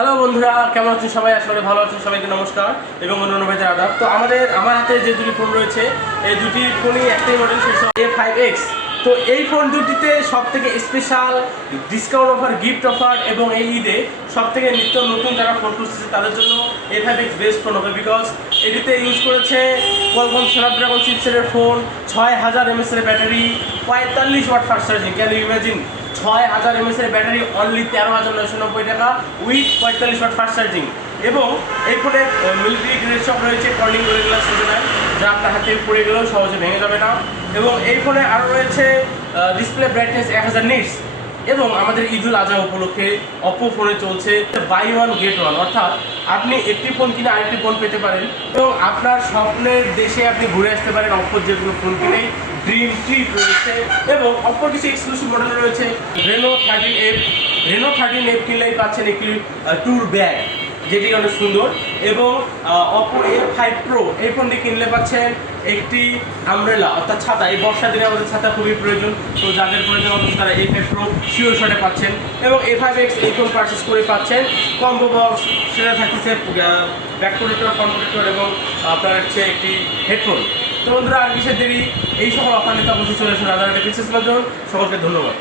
Hello বন্ধুরা, কেমন আছেন সবাই? আসলে ভালো আছেন, সবাইকে নমস্কার। এবং অন্যান্য ভাইদের আদাব। তো আমাদের, আমার হাতে যে দুটি ফোন রয়েছে, এই দুটি ফোনই একটাই মডেল সেটা এ ফাইভ এক্স তো এই ফোন দুটিতে সব থেকে special discount offer gift offer এবং এই ঈদে সব থেকে নিত্য নতুন যারা ফোন খুঁজতেছে, তাদের জন্য A five X best phone হবে। বিকজ এটিতে ইউজ করেছে কোয়ালকম স্ন্যাপড্রাগন চিপসেটের ফোন ছয় হাজার এমএস এর ব্যাটারি পঁয়তাল্লিশ watt fast charging can you imagine ছয় হাজার এমএস এর ব্যাটারি অনলি তেরো হাজার নয়শো নব্বই টাকা উইথ পঁয়তাল্লিশ ওয়াট ফাস্ট চার্জিং এবং এই ফোনের মিলিটারি গ্রেড সব রয়েছে কর্নিং করে গ্লাস নাই যা আপনার হাতে পড়ে গেলেও সহজে ভেঙে যাবে না। এবং এই ফোনে আরও রয়েছে ডিসপ্লে ব্রাইটনেস এক হাজার নিটস এবং আমাদের ঈদুল আজহা উপলক্ষে অপো ফোনে চলছে বাই ওয়ান গেট ওয়ান অর্থাৎ আপনি একটি ফোন কিনে আরেকটি ফোন পেতে পারেন। এবং আপনার স্বপ্নের দেশে আপনি ঘুরে আসতে পারেন অপোর যেগুলো ফোন কিনে ড্রিম ট্রিপ রয়েছে এবং অপর কিছু এক্সক্লুসিভ মডেল রয়েছে Reno thirteen F Reno thirteen F কিনলেই পাচ্ছেন একটি ট্যুর ব্যাগ যেটি অনেক সুন্দর এবং অপো এ ফাইভ প্রো এই ফোনটি কিনলে পাচ্ছেন একটি আমব্রেলা অর্থাৎ ছাতা। এই বর্ষা দিনে আমাদের ছাতা খুবই প্রয়োজন, তো যাদের প্রয়োজন অবশ্যই তারা এ ফাইভ প্রো শিওর শটে পাচ্ছেন এবং এ ফাইভ এক্স এই ফোন পারচেস করে পাচ্ছেন। কম্বো বক্স সেটা থাকতেছে ব্যাক প্রোটেক্টর ফ্রন্ট প্রোটেক্টর এবং, আপনার হচ্ছে একটি হেডফোন তো আর কিসের দেরি এই সকল অফার নিতে অবশ্যই চলে আসুন পিসেস মাধ্যম সকলকে ধন্যবাদ।